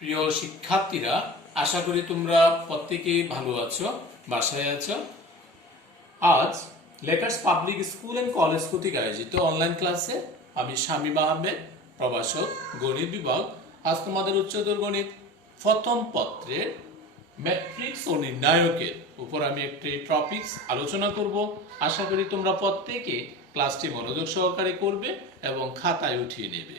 প্রিয় শিক্ষার্থীরা, আশা করি তোমরা প্রত্যেকেই ভালো আছো, বাসায় আছো। আজ letters public school and college কর্তৃক আয়োজিত অনলাইন ক্লাসে আমি শামীম আহমেদ, প্রভাষক, গণিত বিভাগ, আজ তোমাদের উচ্চতর গণিত প্রথম পত্রের ম্যাট্রিক্স ও নির্ণায়কের উপর আমি একটি টপিকস আলোচনা করব। আশা করি তোমরা প্রত্যেকে ক্লাসটি মনোযোগ সহকারে করবে এবং খাতায় উঠিয়ে নেবে।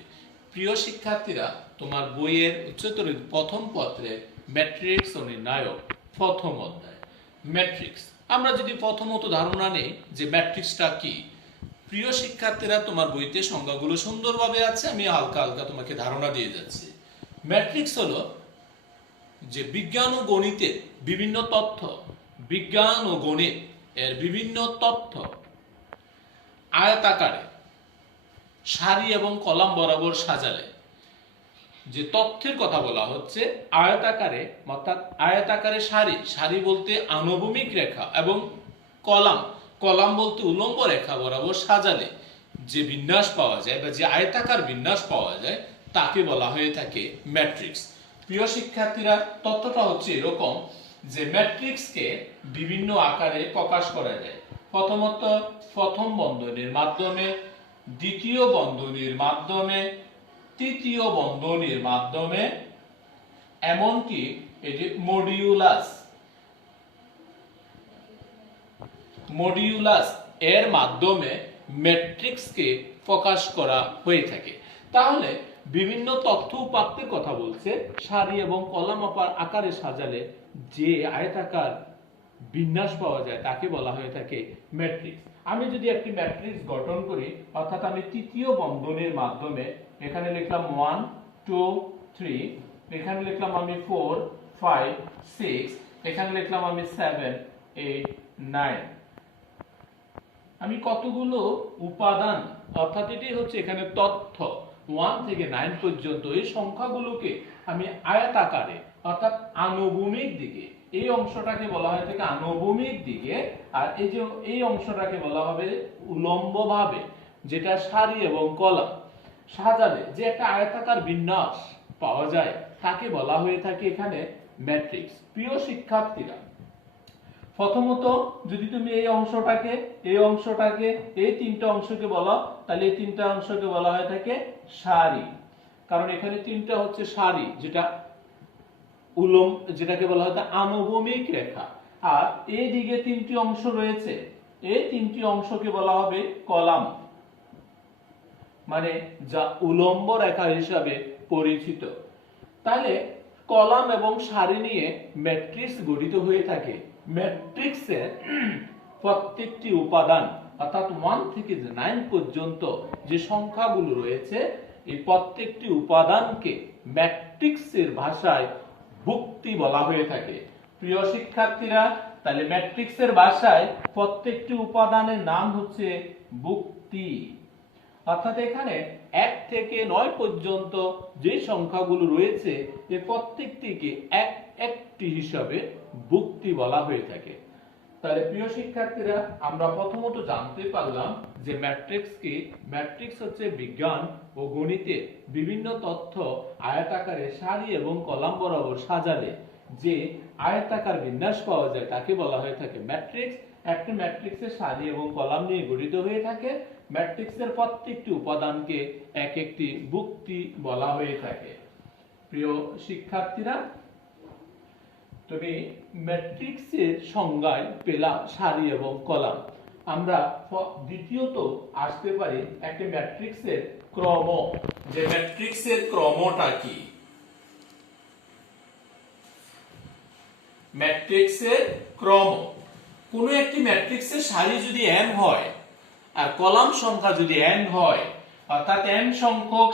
প্রিয় শিক্ষার্থীরা, তোমার বইয়ের উচ্চতর প্রথম পত্রে ম্যাট্রিক্স ও নির্ণায়ক প্রথম অধ্যায় ম্যাট্রিক্স। আমরা যদি প্রথমত ধারণা নেই যে ম্যাট্রিক্সটা কি। প্রিয় শিক্ষার্থীরা, তোমার বইতে সংজ্ঞাগুলো সুন্দরভাবে আছে, আমি হালকা হালকা তোমাকে ধারণা দিয়ে যাচ্ছি। ম্যাট্রিক্স হলো যে বিজ্ঞান ও গণিতের বিভিন্ন তথ্য, বিজ্ঞান ও গণিত এর বিভিন্ন তথ্য আয়তাকারে সারি এবং কলাম বরাবর সাজালে যে তথ্যের কথা বলা হচ্ছে আয়তাকারে, অর্থাৎ আয়তাকারে সারি, সারি বলতে আনুভূমিক রেখা, এবং কলাম, কলাম বলতে উলম্ব রেখা বরাবর সাজালে যে বিন্যাস পাওয়া যায় বা যে আয়তাকার বিন্যাস পাওয়া যায় তাকে বলা হয়ে থাকে ম্যাট্রিক্স। প্রিয় শিক্ষার্থীরা, তথ্যটা হচ্ছে এরকম যে ম্যাট্রিক্সকে বিভিন্ন আকারে প্রকাশ করা যায়। প্রথমত প্রথম বন্ধনীর মাধ্যমে, দ্বিতীয় বন্ধনীর মাধ্যমে, তৃতীয় বন্ধনীর মাধ্যমে, এমনকি এটি মডিউলাস এর মাধ্যমে ম্যাট্রিক্সকে প্রকাশ করা হয়ে থাকে। তাহলে বিভিন্ন তথ্য উপাত্তের কথা বলছে, সারি এবং কলাম আকারে সাজালে যে আয়তাকার বিন্যাস পাওয়া যায় তাকে বলা হয়ে থাকে ম্যাট্রিক্স। আমি যদি একটি ম্যাট্রিক্স গঠন করি, অর্থাৎ আমি তৃতীয় বন্ধনীর মাধ্যমে এখানে লিখলাম 1 2 3, এখানে লিখলাম আমি 4 5 6, এখানে লিখলাম আমি 7 8 9, আমি কতগুলো উপাদান, অর্থাৎ এটি হচ্ছে এখানে তথ্য 1 থেকে 9 পর্যন্ত এই সংখ্যাগুলোকে আমি আয়তাকারে, অর্থাৎ আনুভূমিক দিকে, এই অংশটাকে বলা হয় থেকে আনুভূমিক দিকে, আর এই যে এই অংশটাকে বলা হবে উলম্বভাবে, যেটা সারি এবং কলাম সাজালে যে একটা আয়তাকার বিন্যাস পাওয়া যায় তাকে বলা হয়ে থাকে এখানে ম্যাট্রিক্স। প্রিয় শিক্ষার্থীরা, প্রথমত যদি তুমি এই অংশটাকে, এই তিনটা অংশকে বলো, তাহলে এই তিনটা অংশকে বলা হয়ে থাকে সারি, কারণ এখানে তিনটা হচ্ছে সারি, যেটাকে বলা হয় আনুভূমিক রেখা। আর এই দিকে তিনটি অংশ রয়েছে, এই তিনটি অংশকে বলা হবে কলাম, মানে যা উলম্ব রেখা হিসাবে পরিচিত। তাহলে কলাম এবং সারি নিয়ে ম্যাট্রিক্স গঠিত হয়ে থাকে। ম্যাট্রিক্সের প্রত্যেকটি উপাদান, অর্থাৎ 1 থেকে 9 পর্যন্ত যে সংখ্যাগুলো রয়েছে, এই প্রত্যেকটি উপাদানকে ম্যাট্রিক্সের ভাষায় ভুক্তি বলা হয়ে থাকে। প্রিয় শিক্ষার্থীরা, তাহলে ম্যাট্রিক্সের ভাষায় প্রত্যেকটি উপাদানের নাম হচ্ছে ভুক্তি। অর্থাৎ এখানে 1 থেকে 9 পর্যন্ত যে সংখ্যাগুলো রয়েছে এই প্রত্যেকটিকে একটি হিসাবে ভুক্তি বলা হয়ে থাকে। তাহলে প্রিয় শিক্ষার্থীরা, আমরা প্রথমত জানতে পারলাম যে ম্যাট্রিক্স কি। ম্যাট্রিক্স হচ্ছে বিজ্ঞান ও গণিতে বিভিন্ন তথ্য আয়তাকারে সারি এবং কলাম বরাবর সাজালে যে আয়তাকার বিন্যাস পাওয়া যায় তাকে বলা হয়ে থাকে ম্যাট্রিক্স। একটি ম্যাট্রিক্সের সারি এবং কলাম নিয়ে গঠিত হয়ে থাকে। ম্যাট্রিক্সের প্রত্যেকটি উপাদানকে একটি ভুক্তি বলা হয়ে থাকে। প্রিয় শিক্ষার্থীরা, তুমি ম্যাট্রিক্সের সংজ্ঞায় পেলা সারি এবং কলাম। আমরা দ্বিতীয়ত আসতে পারি একটি ম্যাট্রিক্সের ক্রম, যে ম্যাট্রিক্সের ক্রমটা কি। ম্যাট্রিক্সের ক্রম, কোন একটি ম্যাট্রিক্সের সারি যদি n হয় আর কলাম সংখ্যা যদি n হয়, অর্থাৎ n সংখ্যক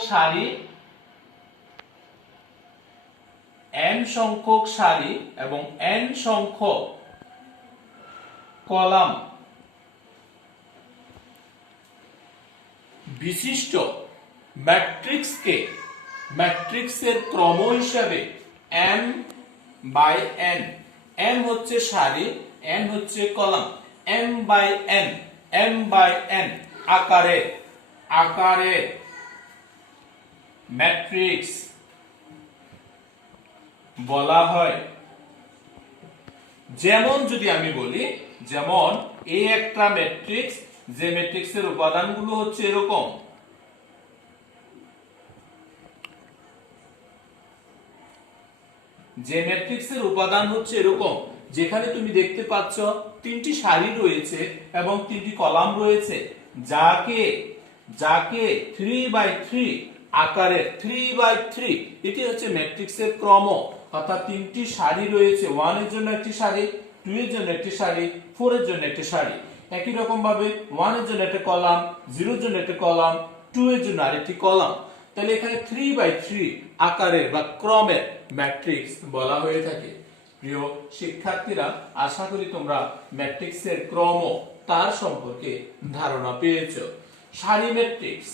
সারি এবং n সংখ্যক কলাম বিশিষ্ট ম্যাট্রিক্সকে ম্যাট্রিক্সের ক্রম হিসাবে m/n, m হচ্ছে সারি, n হচ্ছে কলাম, m/n আকারে ম্যাট্রিক্স বলা হয়। যেমন যদি আমি বলি, যেমন এই একটা ম্যাট্রিক্স, যে ম্যাট্রিক্সের উপাদানগুলো হচ্ছে এরকম, যে ম্যাট্রিক্সের উপাদান হচ্ছে এরকম, যেখানে তুমি দেখতে পাচ্ছ তিনটি সারি রয়েছে এবং তিনটি কলাম রয়েছে, যাকে যাকে 3/3 আকারের, 3/3, এটি হচ্ছে ম্যাট্রিক্সের ক্রম। অর্থাৎ তিনটি সারি রয়েছে, 1 এর জন্য একটি সারি, 2 এর জন্য একটি সারি, 4 এর জন্য একটি সারি। একই রকম ভাবে 1 এর জন্য একটা কলাম, 0 এর জন্য একটা কলাম, 2 এর জন্য আরেকটি কলাম। তাহলে এখানে 3/3 আকারের বা ক্রমের ম্যাট্রিক্স বলা হয়ে থাকে। প্রিয় শিক্ষার্থীরা, আশা করি তোমরা ম্যাট্রিক্সের ক্রম তার সম্পর্কে ধারণা পেয়েছো। সারি ম্যাট্রিক্স,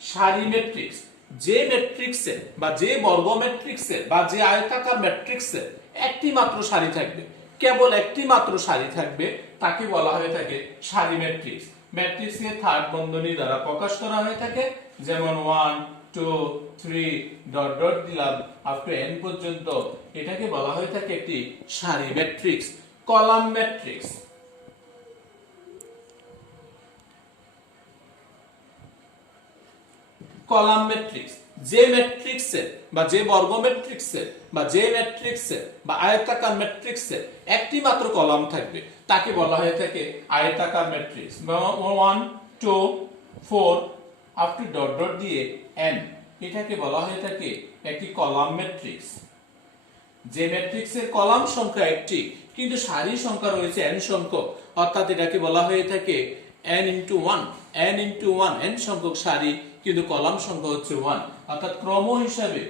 সারি ম্যাট্রিক্স যে ম্যাট্রিক্সের বা যে বর্গ ম্যাট্রিক্সের বা যে আয়তাকার ম্যাট্রিক্সের একটি মাত্র সারি থাকবে, কেবল একটি মাত্র সারি থাকবে, তাকে বলা হয়ে থাকে সারি ম্যাট্রিক্স। ম্যাট্রিক্সকে থার্ড বন্ধনী দ্বারা প্রকাশ করা হয়ে থাকে, যেমন 1 2 3 ডট ডট দিলাম আপ টু n পর্যন্ত, এটাকে বলা হয়ে থাকে একটি সারি matrix. Column matrix, column matrix যে ম্যাট্রিক্সের বা যে বর্গ ম্যাট্রিক্সের বা যে ম্যাট্রিক্সের বা আয়তাকার ম্যাট্রিক্সের একটি মাত্র কলাম থাকবে, তাকে বলা হয়ে থাকে আয়তাকার matrix. 1 2 4 up to dot dot দিয়ে n, এটাকে বলা হয়ে থাকে একটি কলাম ম্যাট্রিক্স। যে ম্যাট্রিক্সের কলাম সংখ্যা একটি কিন্তু সারি সংখ্যা রয়েছে n সংখ্যক, অর্থাৎ এটাকে বলা হয়ে থাকে n into 1, n into 1, n সংখ্যক সারি কিন্তু কলাম সংখ্যা হচ্ছে 1, অর্থাৎ ক্রম হিসাবে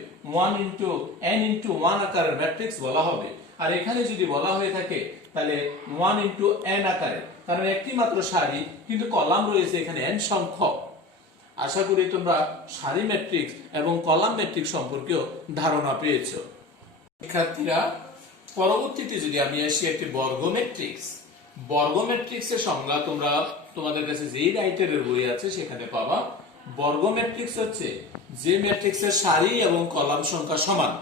1 into n into 1 আকারের ম্যাট্রিক্স বলা হবে। আর এখানে যদি বলা হয়ে থাকে তাহলে 1 into n আকারে, কারণ একটি মাত্র সারি কিন্তু কলাম রয়েছে এখানে n সংখ্যক। আশা করি তোমরা সারি ম্যাট্রিক্স এবং কলাম ম্যাট্রিক্স সম্পর্কেও ধারণা পেয়েছো। শিক্ষার্থীরা, পরবর্তীতে যদি আমি আসি একটি বর্গ ম্যাট্রিক্স, বর্গ ম্যাট্রিক্সের সংজ্ঞা তোমরা তোমাদের কাছে যেই রাইটারের বই আছে সেখানে পাবা। বর্গ ম্যাট্রিক্স হচ্ছে যে ম্যাট্রিক্সের সারি এবং কলাম সংখ্যা সমান,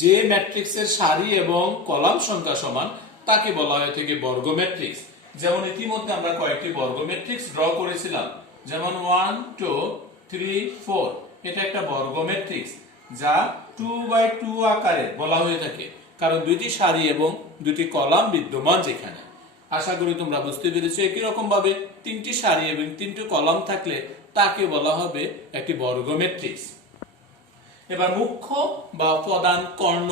যে ম্যাট্রিক্সের সারি এবং কলাম সংখ্যা সমান তাকে বলা হয় থাকে বর্গ ম্যাট্রিক্স। যেমন ইতিমধ্যে আমরা কয়েকটি বর্গ ম্যাট্রিক্স ড্র করেছিলাম, যেমন 1 2 3 4, এটা একটা বর্গ ম্যাট্রিক্স যা 2/2 আকারে বলা হয়ে থাকে, কারণ দুইটি সারি এবং দুটি কলাম বিদ্যমান যেখানে। আশা করি তোমরা বুঝতে পেরেছো। একই রকম ভাবে তিনটি সারি এবং তিনটি কলাম থাকলে তাকে বলা হবে একটি বর্গ ম্যাট্রিক্স। এবার মুখ্য বা প্রধান কর্ণ,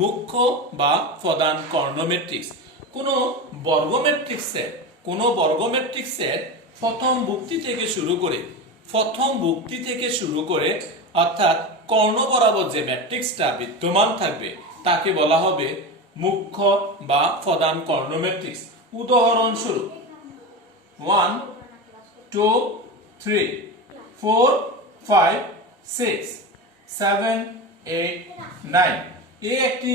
মুখ্য বা প্রধান কর্ণ ম্যাট্রিক্স। কোন বর্গ ম্যাট্রিক্সের প্রথম ভুক্তি থেকে শুরু করে অর্থাৎ কর্ণ বরাবর যে ম্যাট্রিক্সটা বিদ্যমান থাকবে তাকে বলা হবে মুখ্য বা প্রধান কর্ণ ম্যাট্রিক্স। উদাহরণস্বরূপ 1 2 3 4 5 6 7 8 9, এই একটি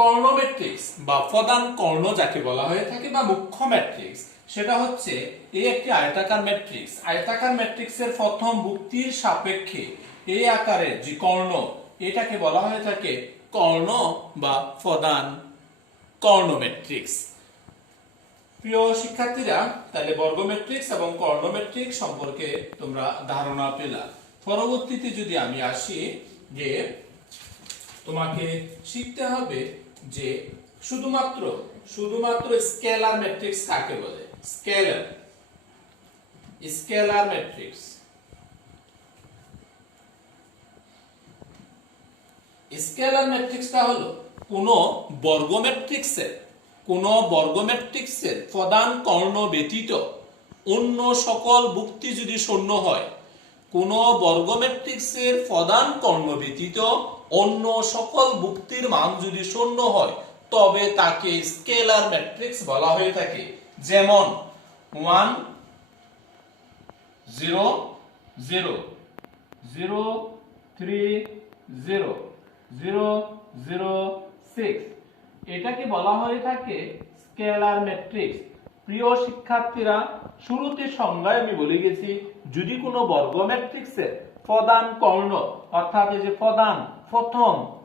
কর্ণ ম্যাট্রিক্স বা প্রধান কর্ণ যাকে বলা হয়ে থাকে বা মুখ্য ম্যাট্রিক্স, সেটা হচ্ছে এই একটি আয়তাকার ম্যাট্রিক্স। আয়তাকার ম্যাট্রিক্সের প্রথম ভুক্তির সাপেক্ষে এই আকারের যে কর্ণ, এটাকে বলা হয়ে থাকে কর্ণ বা প্রধান কর্ণ ম্যাট্রিক্স। প্রিয় শিক্ষার্থীরা, তাহলে বর্গ ম্যাট্রিক্স এবং কর্ণ ম্যাট্রিক্স সম্পর্কে তোমরা ধারণা পেলা। পরবর্তীতে যদি আমি আসি যে তোমাকে শিখতে হবে যে শুধুমাত্র স্কেলার ম্যাট্রিক্স কাকে বলে। স্কেলার ম্যাট্রিক্স, স্কেলার ম্যাট্রিক্সটা হলো কোন বর্গ ম্যাট্রিক্সের প্রধান কর্ণ ব্যতীত অন্য সকল ভুক্তি যদি শূন্য হয়, কোন বর্গ ম্যাট্রিক্সের প্রধান কর্ণ ব্যতীত অন্য সকল ভুক্তির মান যদি শূন্য হয় তবে তাকে স্কেলার ম্যাট্রিক্স বলা হয়ে থাকে। যেমন 1 0 0 0 3 0 0 0 6, এটাকে বলা হয়ে থাকে স্কেলার ম্যাট্রিক্স। প্রিয় শিক্ষার্থীরা, শুরুতে সংজ্ঞায় আমি বলে গেছি, যদি কোনো বর্গ ম্যাট্রিক্সের প্রধান কর্ণ অর্থাৎ এই যে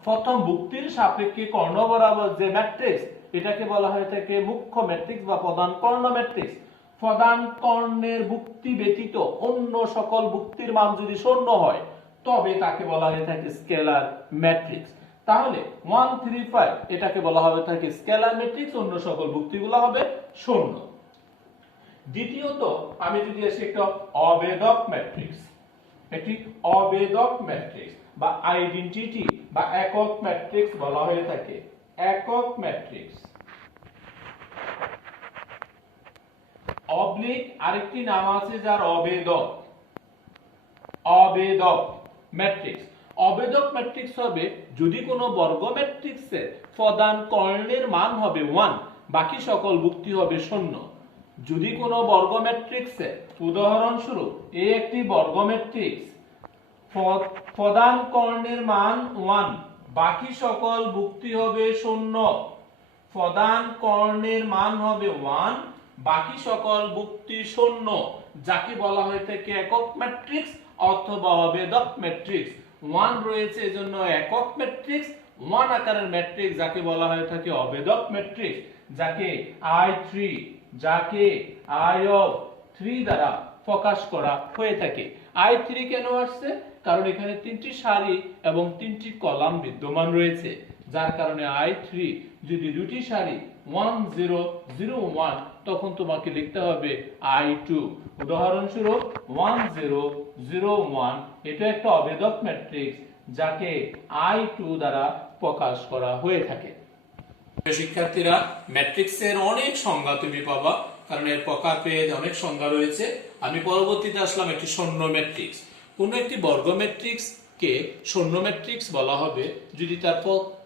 প্রথম ভুক্তির সাপেক্ষে কর্ণ বরাবর যে ম্যাট্রিক্স, এটাকে বলা হয়ে থাকে মুখ্য ম্যাট্রিক্স বা প্রধান কর্ণ ম্যাট্রিক্স। প্রধান কর্ণের ভুক্তি ব্যতীত অন্য সকল ভুক্তির মান যদি শূন্য হয় তবে তাকে বলা হয়ে থাকে স্কেলার ম্যাট্রিক্স। তাহলে 1 3 5 এটাকে বলা হবে থাকে স্কেলার ম্যাট্রিক্স, অন্য সকল ভুক্তিগুলো হবে শূন্য। দ্বিতীয়ত আমি যদি আসি একটা অবেদক ম্যাট্রিক্স, একটি অবেদক ম্যাট্রিক্স বা আইডেন্টিটি বা একক ম্যাট্রিক্স বলা হয়ে থাকে। একক ম্যাট্রিক্স অবলিক আরেকটি নাম আছে যার অবেদক। অবেদক ম্যাট্রিক্স, অবেদক ম্যাট্রিক্স হবে যদি কোনো বর্গ ম্যাট্রিক্সের প্রধান কর্ণের মান হবে 1, বাকি সকল ভুক্তি হবে শূন্য। যদি কোনো বর্গ ম্যাট্রিক্সের, উদাহরণস্বরূপ এই একটি বর্গ ম্যাট্রিক্স, প্রধান কর্ণের মান 1, বাকি সকল ভুক্তি হবে শূন্য। প্রধান কর্ণের মান হবে 1, বাকি সকল ভুক্তি শূন্য, যাকে বলা হয়ে থাকে একক ম্যাট্রিক্স অথবা অবেদক ম্যাট্রিক্স। 1 রয়েছে এজন্য একক ম্যাট্রিক্স, 1 আকারের ম্যাট্রিক্স যাকে বলা হয়ে থাকে অবেদক ম্যাট্রিক্স, যাকে I of 3 দ্বারা প্রকাশ করা হয়ে থাকে। I3 কেন আসছে? কারণ এখানে 3টি সারি এবং 3টি কলাম বিদ্যমান রয়েছে, যার কারণে I3 যদি দুটি সারি 1 0 0 1 তখন তোমাকে লিখতে হবে I2। উদাহরণস্বরূপ 1 0 0 1 এটা একটা অবেদক ম্যাট্রিক্স যাকে I2 দ্বারা প্রকাশ করা হয়ে থাকে। শিক্ষার্থীরা, ম্যাট্রিক্সের অনেক সংজ্ঞা তুমি পাবা, কারণ এর প্রকার পেয়ে অনেক সংজ্ঞা রয়েছে। আমি পরবর্তীতে আসলাম একটি শূন্য ম্যাট্রিক্স। কোন একটি বর্গ ম্যাট্রিক্স কে শূন্য ম্যাট্রিক্স বলা হবে যদি তার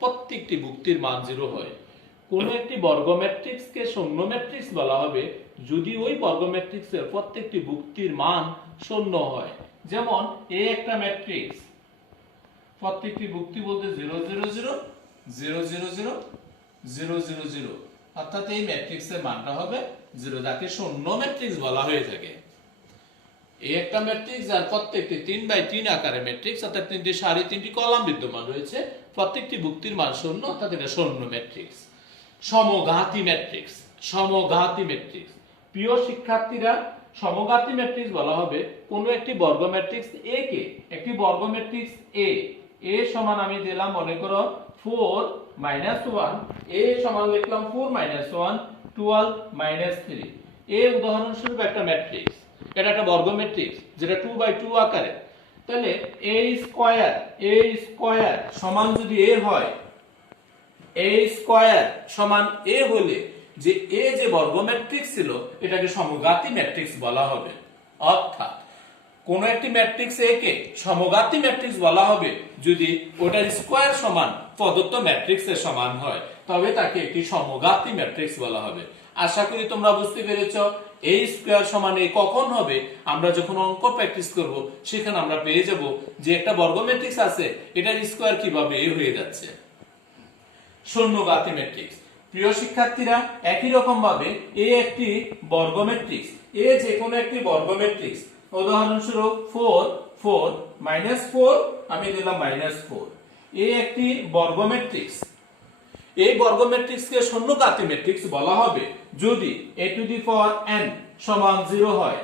প্রত্যেকটি ভুক্তির মান 0 হয়। কোন একটি বর্গ ম্যাট্রিক্স কে শূন্য ম্যাট্রিক্স বলা হবে যদি ওই বর্গ ম্যাট্রিক্সের প্রত্যেকটি ভুক্তির মান শূন্য হয়। যেমন এই একটা ম্যাট্রিক্স, প্রত্যেকটি ভুক্তি বলতে 0 0 0 0 0 0 0 0 0, অর্থাৎ এই ম্যাট্রিক্সের মানটা হবে 0, যাকে শূন্য ম্যাট্রিক্স বলা হয়ে থাকে। এই একটা ম্যাট্রিক্স যার প্রত্যেকটি 3x3 আকারের ম্যাট্রিক্স, অর্থাৎ 3টি সারি 3টি কলাম বিদ্যমান রয়েছে, প্রত্যেকটি ভুক্তির মান শূন্য, অর্থাৎ এটা শূন্য ম্যাট্রিক্স। সমঘাতী ম্যাট্রিক্স, সমঘাতী ম্যাট্রিক্স। প্রিয় শিক্ষার্থীরা, সমঘাতী ম্যাট্রিক্স বলা হবে কোন একটি বর্গ ম্যাট্রিক্স A কে, একটি বর্গ ম্যাট্রিক্স A সমান আমি দিলাম মনে করো 4 1, A সমান লিখলাম 4 1 12 3। A উদাহরণস্বরূপ একটা ম্যাট্রিক্স, এটা একটা বর্গ ম্যাট্রিক্স যেটা 2x2 আকারে। তাহলে a স্কয়ার সমান যদি a হয়, a স্কয়ার সমান a হলে যে a যে বর্গ ম্যাট্রিক্স ছিল এটাকে সমঘাতী ম্যাট্রিক্স বলা হবে। অর্থাৎ কোন একটি ম্যাট্রিক্স A কে সমঘাতী ম্যাট্রিক্স বলা হবে যদি ওটার স্কয়ার সমান প্রদত্ত ম্যাট্রিক্সের সমান হয়, তবে তাকে একটি সমঘাতী ম্যাট্রিক্স বলা হবে। আশা করি তোমরা বুঝতে পেরেছো a স্কয়ার সমান a কখন হবে। আমরা যখন অঙ্ক প্র্যাকটিস করব সেখানে আমরা পেয়ে যাব যে একটা বর্গ ম্যাট্রিক্স আছে, এটার স্কয়ার কিভাবে a হয়ে যাচ্ছে। শূন্যঘাতী ম্যাট্রিক্স। প্রিয় শিক্ষার্থীরা, একই রকম ভাবে a একটি বর্গ ম্যাট্রিক্স, a যে কোনো একটি বর্গ ম্যাট্রিক্স, উদাহরণস্বরূপ 4 4 4 আমি দিলাম -4। a একটি বর্গ ম্যাট্রিক্স, এই বর্গ ম্যাট্রিক্সকে শূন্যঘাতী ম্যাট্রিক্স বলা হবে যদি a⁴n সমান 0 হয়।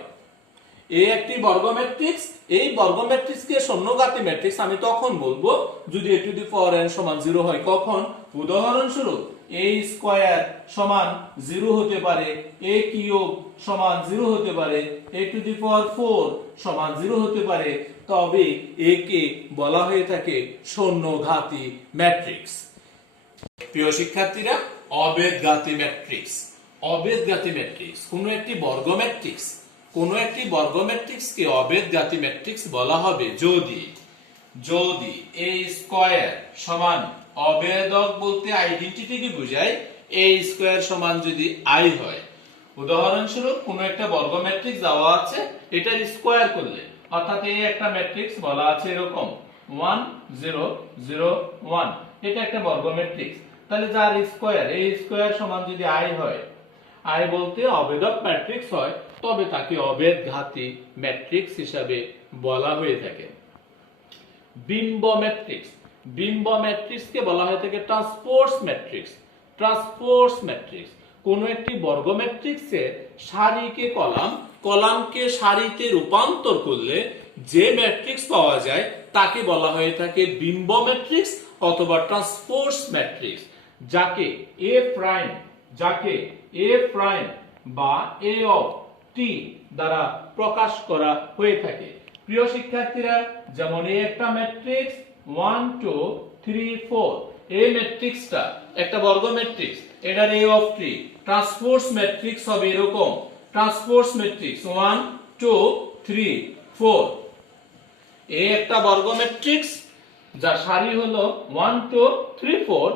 এই একটি বর্গ ম্যাট্রিক্স, এই বর্গ ম্যাট্রিক্সকে শূন্যঘাতী ম্যাট্রিক্স আমি তখন বলবো যদি a⁴n সমান 0 হয়। কখন? উদাহরণস্বরূপ a স্কয়ার সমান 0 হতে পারে, a কিউব সমান 0 হতে পারে, a⁴ সমান 0 হতে পারে, তবে a কে বলা হয়ে থাকে শূন্যঘাতী ম্যাট্রিক্স। প্রিয় শিক্ষার্থীরা, অবেদঘাতী ম্যাট্রিক্স। অবেদঘাতী ম্যাট্রিক্স কোন একটি বর্গ ম্যাট্রিক্স, কোন একটি বর্গ ম্যাট্রিক্সকে অবেদঘাতী ম্যাট্রিক্স বলা হবে যদি a স্কয়ার সমান, অবেদক বলতে আইডেন্টিটিকে বোঝায়, a স্কয়ার সমান যদি i হয়। উদাহরণস্বরূপ কোন একটা বর্গ ম্যাট্রিক্স দেওয়া আছে, এটার স্কয়ার করলে, অর্থাৎ এই একটা ম্যাট্রিক্স বলা আছে এরকম 1 0 0 1, এটা একটা বর্গ ম্যাট্রিক্স। তাহলে যার স্কয়ার a স্কয়ার সমান যদি i হয়, আই বলতে অভেদক ম্যাট্রিক্স হয় তবে তাকে অভেদঘাতী ম্যাট্রিক্স হিসাবে বলা হয়ে থাকে। বিম্ব ম্যাট্রিক্স, বিম্ব ম্যাট্রিক্সকে বলা হয়ে থাকে ট্রান্সপোজ ম্যাট্রিক্স। ট্রান্সপোজ ম্যাট্রিক্স কোন একটি বর্গ ম্যাট্রিক্সের সারিকে কলাম, কলামকে সারিতে রূপান্তর করলে যে ম্যাট্রিক্স পাওয়া যায় তাকে বলা হয়ে থাকে বিম্ব ম্যাট্রিক্স অথবা ট্রান্সপোজ ম্যাট্রিক্স, যাকে এ প্রাইম বা এ অফ টি দ্বারা প্রকাশ করা হয়ে থাকে। প্রিয় শিক্ষার্থীরা, যেমন এই একটা ম্যাট্রিক্স 1 2 3 4, এই ম্যাট্রিক্সটা একটা বর্গ ম্যাট্রিক্স, এটার এ অফ টি ট্রান্সপোজ ম্যাট্রিক্স হবে এরকম, ট্রান্সপোজ ম্যাট্রিক্স 1 2 3 4। এই একটা বর্গ ম্যাট্রিক্স যার সারি হলো 1 2 3 4,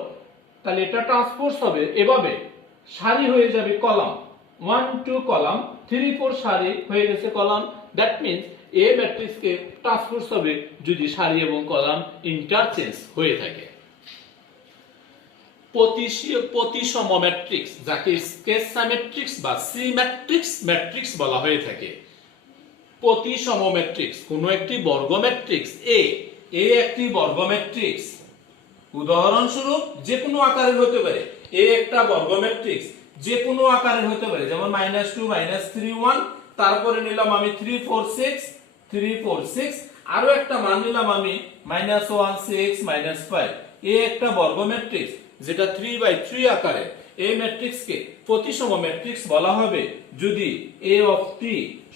তাহলে এটা ট্রান্সপোজ হবে এভাবে, সারি হয়ে যাবে কলাম, 1 2 কলাম, 3 4 সারি হয়ে গেছে কলাম। দ্যাট মিন্স এ ম্যাট্রিক্সকে ট্রান্সপোজ হবে যদি সারি এবং কলাম ইন্টারচেঞ্জ হয়ে থাকে। প্রতিসম ম্যাট্রিক্স, যাকে স্কেচ সাইমেট্রিক্স বা সিমেট্রিক্স ম্যাট্রিক্স বলা হয়ে থাকে। প্রতিসম ম্যাট্রিক্স কোন একটি বর্গ ম্যাট্রিক্স এ একটি বর্গ ম্যাট্রিক্স, উদাহরণস্বরূপ যে কোনো আকারের হতে পারে, এ একটা বর্গ ম্যাট্রিক্স যে কোনো আকারের হতে পারে, যেমন -2 -3 1, তারপরে নিলাম আমি 3 4 6 3 4 6, আরো একটা মান নিলাম আমি -1 6 -5। এ একটা বর্গ ম্যাট্রিক্স যেটা 3/3 আকারে। এই ম্যাট্রিক্সকে প্রতিসম ম্যাট্রিক্স বলা হবে যদি a অফ t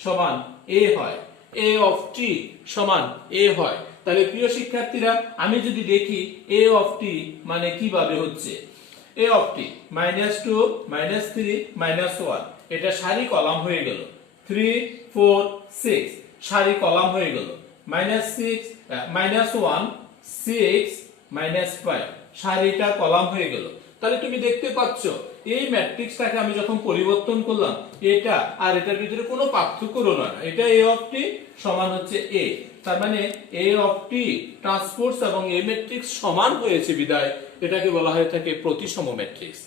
সমান a হয়, a অফ t সমান a হয়। তাহলে প্রিয় শিক্ষার্থীরা, আমি যদি দেখি a অফ t মানে কিভাবে হচ্ছে, a অফ t -2 -3 -1, এটা সারি কলাম হয়ে গেল, 3 4 6 সারি কলাম হয়ে গেল, -1 6 -5 সারিটা কলাম হয়ে গেল। তাহলে তুমি দেখতে পাচ্ছ এই ম্যাট্রিক্সটাকে আমি যখন পরিবর্তন করলাম, এটা আর এটার ভিতরে কোনো পার্থক্য রইল না, এটা a অফ t সমান হচ্ছে a, তার মানে a অফ t ট্রান্সপোজ এবং a ম্যাট্রিক্স সমান হয়েছে বিধায় এটাকে বলা হয়ে থাকে প্রতিসম ম্যাট্রিক্স।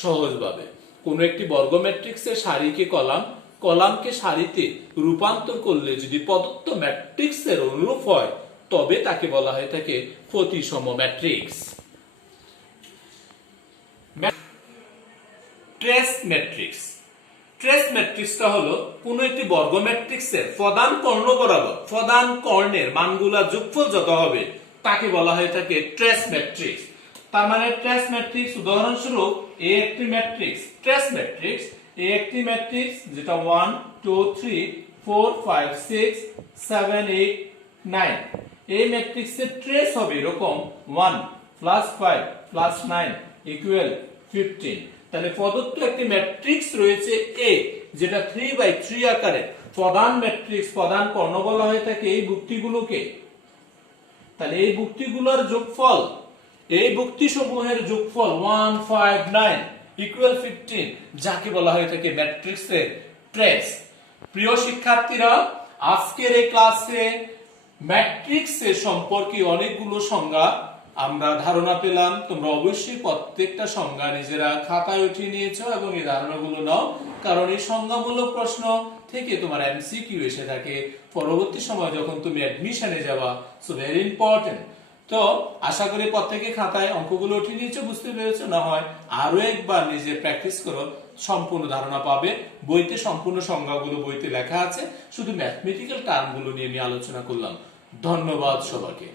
সহজভাবে কোন একটি বর্গ ম্যাট্রিক্সের সারিকে কলাম, কলামকে সারিতে রূপান্তর করলে যদি প্রদত্ত ম্যাট্রিক্সের অনুরূপ হয় তবে তাকে বলা হয়ে থাকে প্রতিসম ম্যাট্রিক্স। ট্রেস ম্যাট্রিক্স, ট্রেস ম্যাট্রিক্সটা হলো কোন একটি বর্গ ম্যাট্রিক্সের প্রধান কর্ণ বরাবর প্রধান কর্ণের মানগুলা যোগফল যত হবে তাকে বলা হয়ে থাকে ট্রেস ম্যাট্রিক্স। তার মানে ট্রেস ম্যাট্রিক্স, উদাহরণস্বরূপ এ একটি ম্যাট্রিক্স, ট্রেস ম্যাট্রিক্স এ একটি ম্যাট্রিক্স যেটা 1 2 3 4 5 6 7 8 9, এই ম্যাট্রিক্সের ট্রেস হবে এরকম 1 + 5 + 9 = 15। তাহলে প্রদত্ত একটি ম্যাট্রিক্স রয়েছে A যেটা 3/3 আকারে, প্রধান ম্যাট্রিক্স, প্রধান কর্ণ বলা হয়ে থাকে এই ভুক্তিগুলোকে। তাহলে এই ভুক্তিগুলোর যোগফল, এই ভুক্তি সমূহের যোগফল 1 5 9 = 15, যাকে বলা হয়ে থাকে ম্যাট্রিক্সের ট্রেস। প্রিয় শিক্ষার্থীরা, আজকের এই ক্লাসে ম্যাট্রিক্সের সম্পর্কে অনেকগুলো সংজ্ঞা আমরা ধারণা পেলাম। তোমরা অবশ্যই প্রত্যেকটা সংজ্ঞা নিজেরা খাতায় উঠিয়ে নিয়েছো এবং এই ধারণাগুলো নাও, কারণ এই সংজ্ঞামূলক প্রশ্ন থেকে তোমার এমসিকিউ এসে থাকে পরবর্তী সময় যখন তুমি অ্যাডমিশনে যাবা। So very important. তো আশা করি প্রত্যেকে খাতায় অঙ্কগুলো উঠিয়ে নিয়েছো, বুঝতে পেরেছো, না হয় আরো একবার নিজে প্র্যাকটিস করো, সম্পূর্ণ ধারণা পাবে। বইতে সম্পূর্ণ সংজ্ঞাগুলো বইতে লেখা আছে, শুধু ম্যাথমেটিক্যাল টার্মগুলো নিয়ে আমি আলোচনা করলাম। ধন্যবাদ সবাইকে।